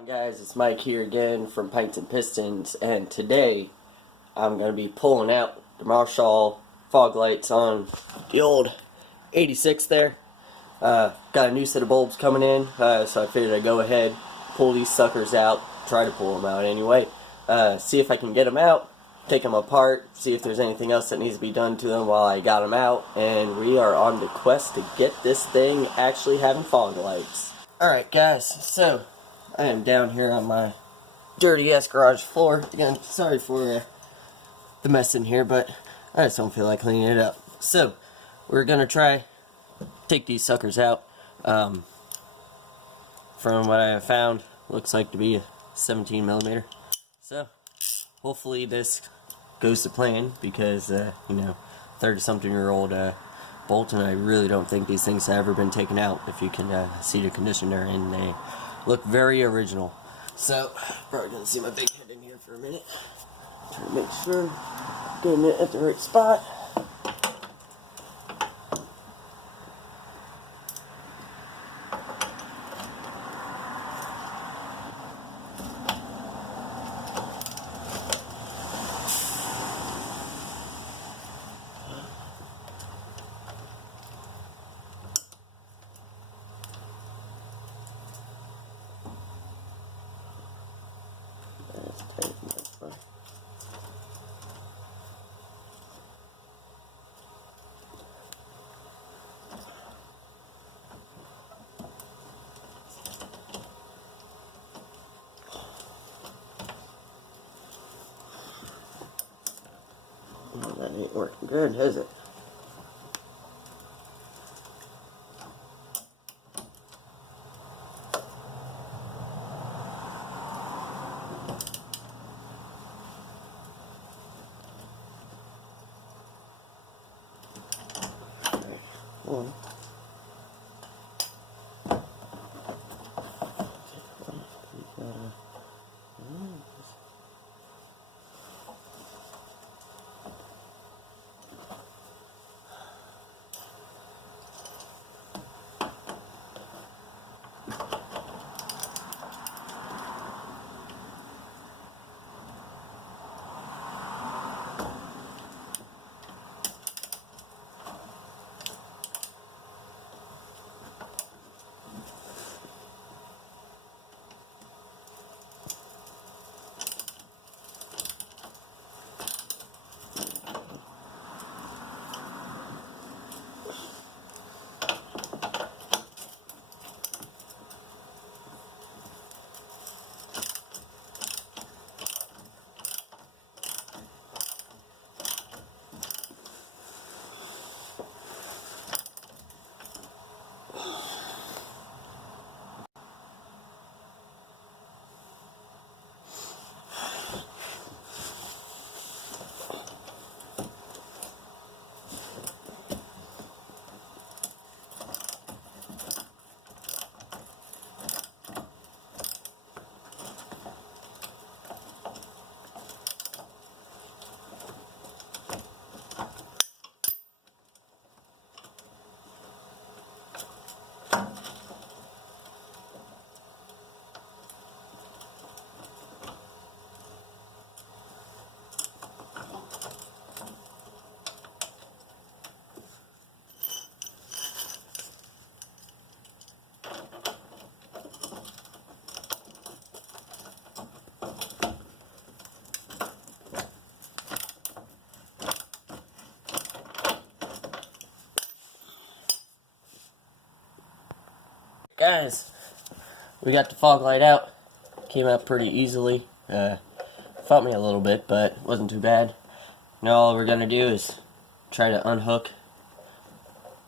on, guys? It's Mike here again from Pints and Pistons, and today I'm going to be pulling out the Marchal fog lights on the old 86 there. Got a new set of bulbs coming in, so I figured I'd go ahead, pull these suckers out, try to pull them out anyway, see if I can get them out, take them apart, see if there's anything else that needs to be done to them while I got them out, and we are on the quest to get this thing actually having fog lights. Alright guys, so I am down here on my dirty ass garage floor. Again, sorry for the mess in here, but I just don't feel like cleaning it up. So, we're gonna try take these suckers out. From what I have found, looks like to be a 17 millimeter. So, hopefully this goes to plan because, you know, 30-something-year-old bolt, and I really don't think these things have ever been taken out. If you can see the condition they're in, they look very original. So, probably gonna see my big head in here for a minute. Try to make sure I'm getting it at the right spot. Well, that ain't working good, is it? One. Guys, we got the fog light out. Came out pretty easily. Fought me a little bit, but wasn't too bad. Now all we're gonna do is try to unhook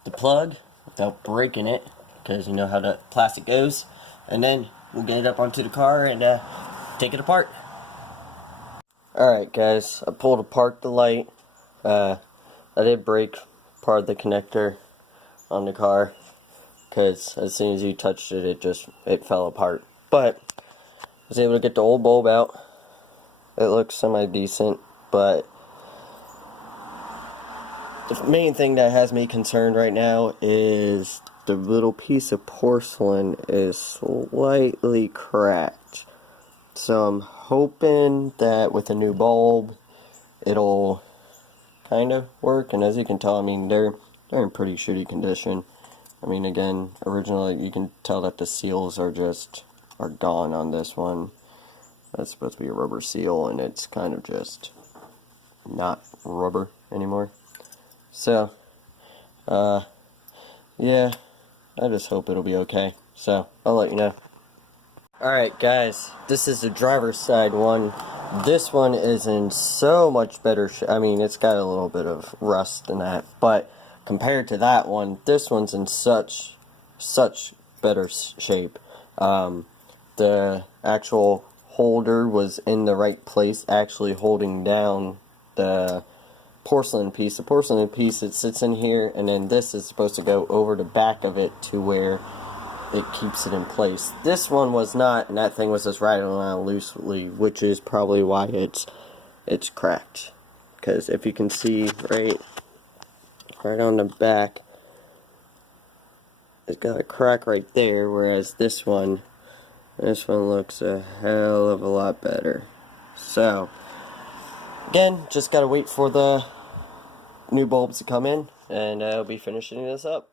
the plug without breaking it, because you know how the plastic goes, and then we'll get it up onto the car and take it apart. Alright guys, I pulled apart the light. I did break part of the connector on the car, because as soon as you touched it, it fell apart. But I was able to get the old bulb out. It looks semi-decent, but the main thing that has me concerned right now is the little piece of porcelain is slightly cracked. So I'm hoping that with a new bulb it'll kind of work. And as you can tell, I mean, they're in pretty shitty condition. I mean, again, originally you can tell that the seals are gone on this one. That's supposed to be a rubber seal, and it's kind of just not rubber anymore. So, yeah, I just hope it'll be okay. So, I'll let you know. Alright guys, this is the driver's side one. This one is in so much better shape. I mean, it's got a little bit of rust in that, but compared to that one, this one's in such better shape. The actual holder was in the right place, actually holding down the porcelain piece. The porcelain piece, it sits in here, and then this is supposed to go over the back of it to where it keeps it in place. This one was not, and that thing was just riding around loosely, which is probably why it's cracked. Because if you can see right on the back, it's got a crack right there, whereas this one looks a hell of a lot better. So, again, just gotta wait for the new bulbs to come in, and I'll be finishing this up.